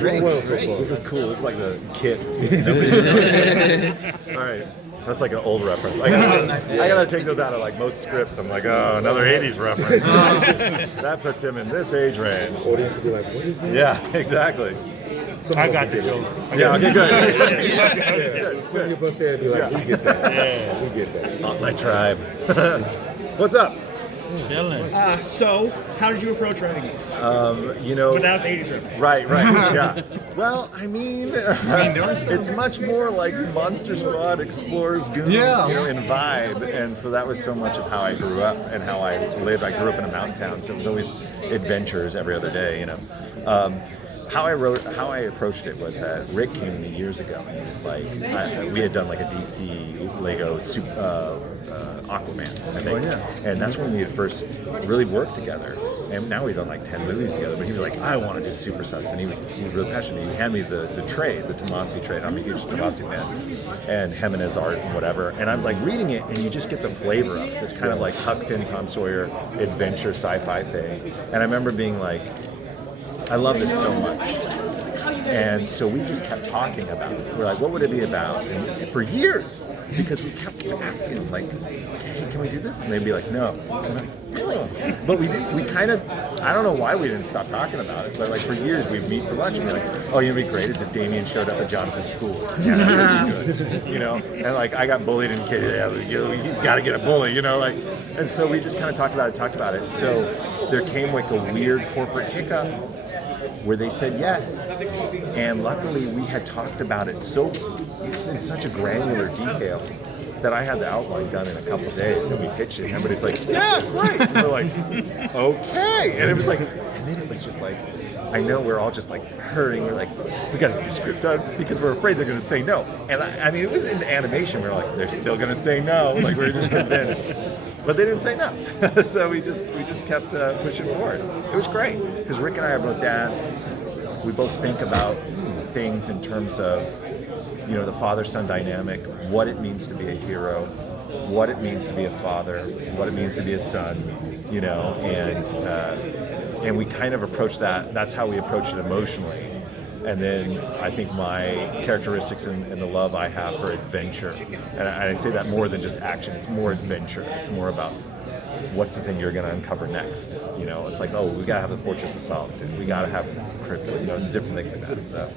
Great. Well, this is cool. This is like the kit. All right. That's like an old reference. I gotta take those out of like most scripts. I'm like, oh, another 80s reference. That puts him in this age range. Audience will be like, what is that? Yeah, exactly. I got the joke. Yeah, okay, good. When you bust there and be like, we get that. Yeah. We get that. Oh, my tribe. What's up? Chilling. So, how did you approach writing this? You know, Without the 80s reference. right, yeah. Well, I mean, it's much more like Monster Squad, Explorers, Goons, you know, in vibe, and so that was so much of how I grew up and how I lived. I grew up in a mountain town, so it was always adventures every other day, you know. How I approached it was that Rick came to me years ago, and he was like, we had done like a DC Lego Aquaman, I think, and that's when we had first really worked together. And now we've done like 10 movies together. But he was like, I want to do Super Sons, and he was really passionate. He handed me the trade, the Tomasi trade. I'm a huge Tomasi fan, and Jimenez art and whatever. And I'm like reading it, and you just get the flavor of it. It's kind of like Huck Finn, Tom Sawyer adventure sci-fi thing. And I remember being like, I love this so much. And so we just kept talking about it. We're like, what would it be about? And for years, because we kept asking them, like, hey, can we do this? And they'd be like, no. I'm like, oh. But we did. We kind of, I don't know why we didn't stop talking about it, but like for years we'd meet for lunch and be like, oh, you know what'd be great is if Damian showed up at Jonathan's school. Yeah, that would be good. You know? And like I got bullied in kids, you got to get a bully, you know? Like, and so we just kind of talked about it. So there came like a weird corporate hiccup where they said yes, and luckily we had talked about it it's in such a granular detail that I had the outline done in a couple of days, and we pitched it, and everybody's like, yeah, great, and we're like, okay, and it was like, and then it was just like, I know we're all just like hurrying, we're like, we gotta get the script done because we're afraid they're gonna say no, and I mean, it was in animation, we were like, they're still gonna say no, like we were just convinced. But they didn't say no, so we just kept pushing forward. It was great because Rick and I are both dads. We both think about things in terms of, you know, the father-son dynamic, what it means to be a hero, what it means to be a father, what it means to be a son, you know, and we kind of approach that. That's how we approach it emotionally. And then I think my characteristics and the love I have for adventure, and I say that more than just action, it's more adventure. It's more about what's the thing you're going to uncover next. You know, it's like, oh, we got to have the Fortress of Solitude. We got to have crypto, you know, different things like that.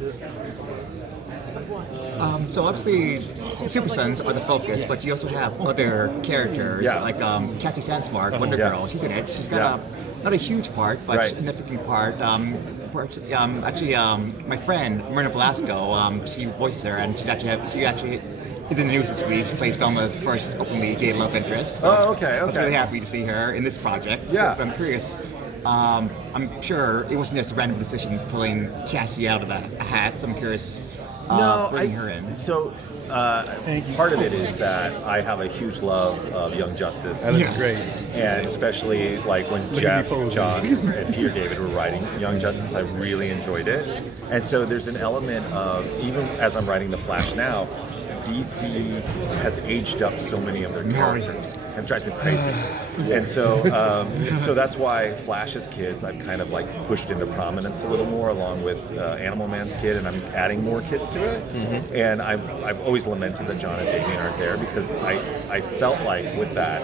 So obviously, Super Sons are the focus, but you also have other characters like Cassie Sandsmark, Wonder Girl. She's in it. She's got not a huge part, but a significant part. My friend Myrna Velasco, she voices her, and she actually is in the news this week. She plays Velma's first openly gay love interest. So I was really happy to see her in this project. Yeah. So I'm curious. I'm sure it wasn't just a random decision pulling Cassie out of the hat. So I'm curious. Bringing her in. So part of it is that I have a huge love of Young Justice. That looks great. And especially like when Jeff, John, and Peter David were writing Young Justice, I really enjoyed it. And so there's an element of, even as I'm writing The Flash now, DC has aged up so many of their characters. It drives me crazy. And so so that's why Flash's kids I've kind of like pushed into prominence a little more, along with Animal Man's kid, and I'm adding more kids to it. Mm-hmm. And I've always lamented that John and Damian aren't there, because I felt like with that,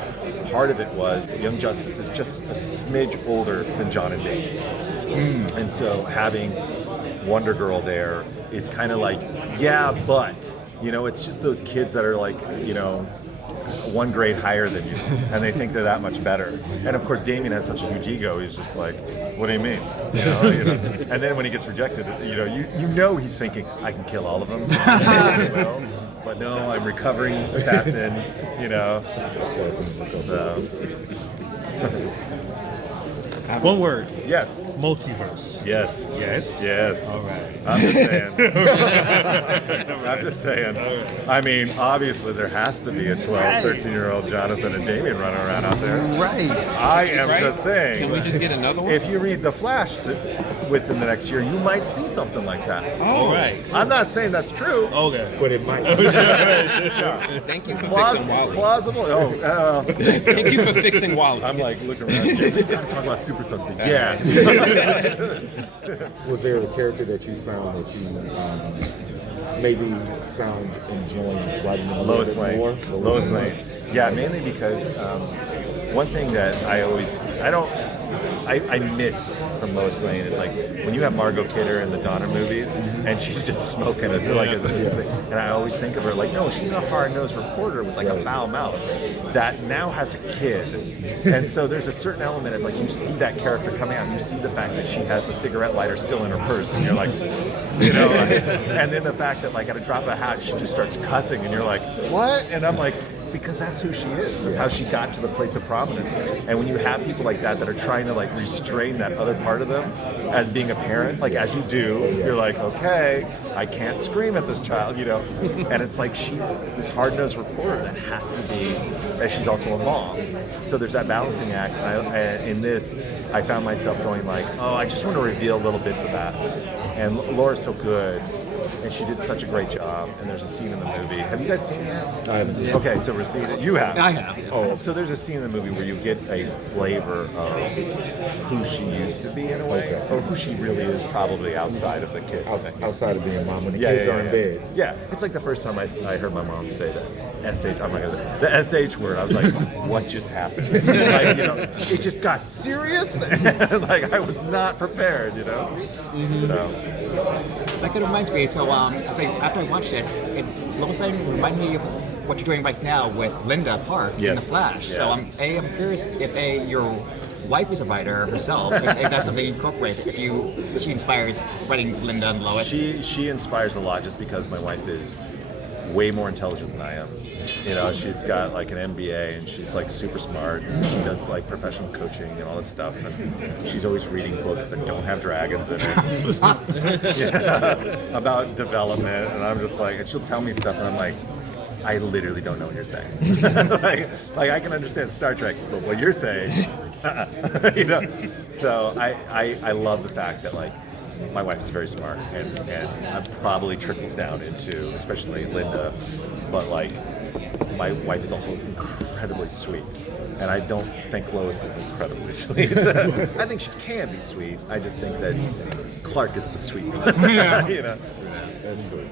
part of it was that Young Justice is just a smidge older than John and Damian. And so having Wonder Girl there is kind of like, yeah, but, you know, it's just those kids that are like, you know, one grade higher than you, and they think they're that much better. And of course, Damian has such a huge ego. He's just like, "What do you mean?" You know? And then when he gets rejected, you know he's thinking, "I can kill all of them." Well, but no, I'm recovering assassin. You know. So. One word. Yes. Multiverse. Yes. Yes. Yes. All right. I'm just saying. I mean, obviously there has to be a 12, 13-year-old Jonathan and Damian running around out there. Right. I am just saying. Can we just get another one? If you read The Flash within the next year, you might see something like that. All right. I'm not saying that's true. Okay. But it might. Thank you for fixing Wally. Plausible. Thank you for fixing Wally. I'm like looking around. We've got to talk about Superman. Super Sons. Yeah. Was there a character that you found that you maybe found enjoying writing a little bit more? Lois Lane. Yeah, mainly because one thing that I miss from Lois Lane is like when you have Margot Kidder in the Donner movies and she's just smoking it and I always think of her like, no, she's a hard-nosed reporter with like a foul mouth that now has a kid, and so there's a certain element of like you see that character coming out, you see the fact that she has a cigarette lighter still in her purse, and you're like, and then the fact that like at a drop of a hat she just starts cussing, and you're like, what? And I'm like, because that's who she is. That's how she got to the place of prominence. And when you have people like that are trying to like restrain that other part of them as being a parent, like as you do, you're like, okay, I can't scream at this child, And it's like she's this hard-nosed reporter that has to be, and she's also a mom. So there's that balancing act. And in this, I found myself going like, oh, I just want to reveal little bits of that. And Laura's so good. And she did such a great job. And there's a scene in the movie. Have you guys seen it yet? I haven't seen it. Okay, so we're seeing it. You have. I have. Oh, so there's a scene in the movie where you get a flavor of who she used to be in a way, or who she really is, probably outside of the kid. Outside of being a mom when the kids are in bed. Yeah, it's like the first time I heard my mom say that SH. Oh my God, the SH word. I was like, what just happened? Like, it just got serious. Like I was not prepared. Mm-hmm. So. That kind of reminds me. So after I watched it, Lois Lane reminded me of what you're doing right now with Linda Park in The Flash. Yeah. So I'm curious if your wife is a writer herself, if that's something you incorporate, she inspires writing Linda and Lois. She inspires a lot just because my wife is way more intelligent than I am. She's got like an MBA and she's like super smart. And she does like professional coaching and all this stuff. And she's always reading books that don't have dragons in it about development. And I'm just like, and she'll tell me stuff and I'm like, I literally don't know what you're saying. like I can understand Star Trek, but what you're saying, So I love the fact that like my wife is very smart and probably trickles down into especially Linda, but like my wife is also incredibly sweet. And I don't think Lois is incredibly sweet. I think she can be sweet. I just think that Clark is the sweet one. That's true.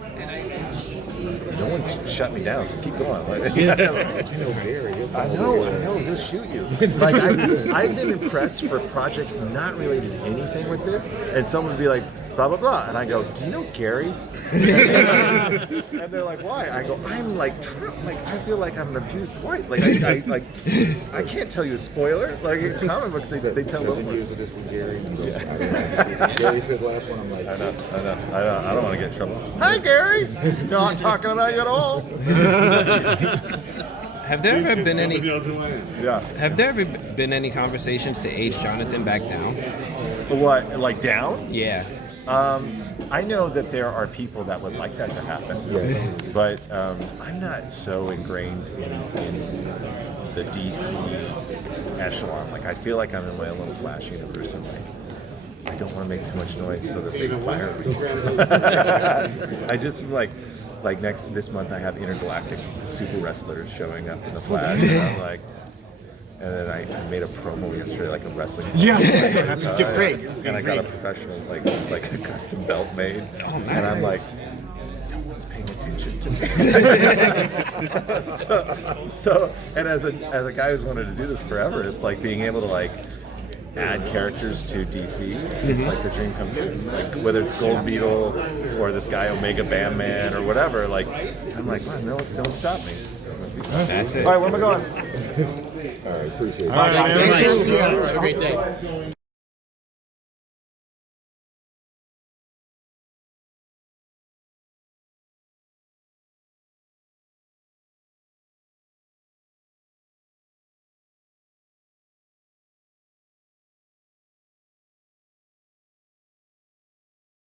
No one's shut me down, so keep going. Gary. I know, he'll shoot you. Like I've been impressed for projects not related to anything with this, and someone would be like, blah blah blah, and I go, do you know Gary? And they're like, why? I go, I'm like I feel like I'm an abused wife. Like I can't tell you a spoiler. Like in comic books, they tell little years of this with Gary. Gary says last one. I'm like, I know. I don't want to get in trouble. Hi, Gary. Not talking about you at all. Have there ever been any? Yeah. Have there ever been any conversations to age Jonathan back down? What? Like down? Yeah. I know that there are people that would like that to happen, but I'm not so ingrained in the DC echelon. Like I feel like I'm in my own little Flash universe, and like I don't want to make too much noise so that they fire me. I just like this month I have intergalactic super wrestlers showing up in the Flash, and I'm like. And then I made a promo yesterday, like a wrestling. Yes, that's great. And I got a professional, like a custom belt made. Oh, nice. And I'm like, no one's paying attention to me. so, and as a guy who's wanted to do this forever, it's like being able to like add characters to DC. It's like a dream come true. Like whether it's Gold Beetle or this guy Omega Bam Man or whatever. Like I'm like, wow, no, don't stop me. That's it. All right, where am I going? all right, appreciate it. All right, man. Thank you. Have a great day.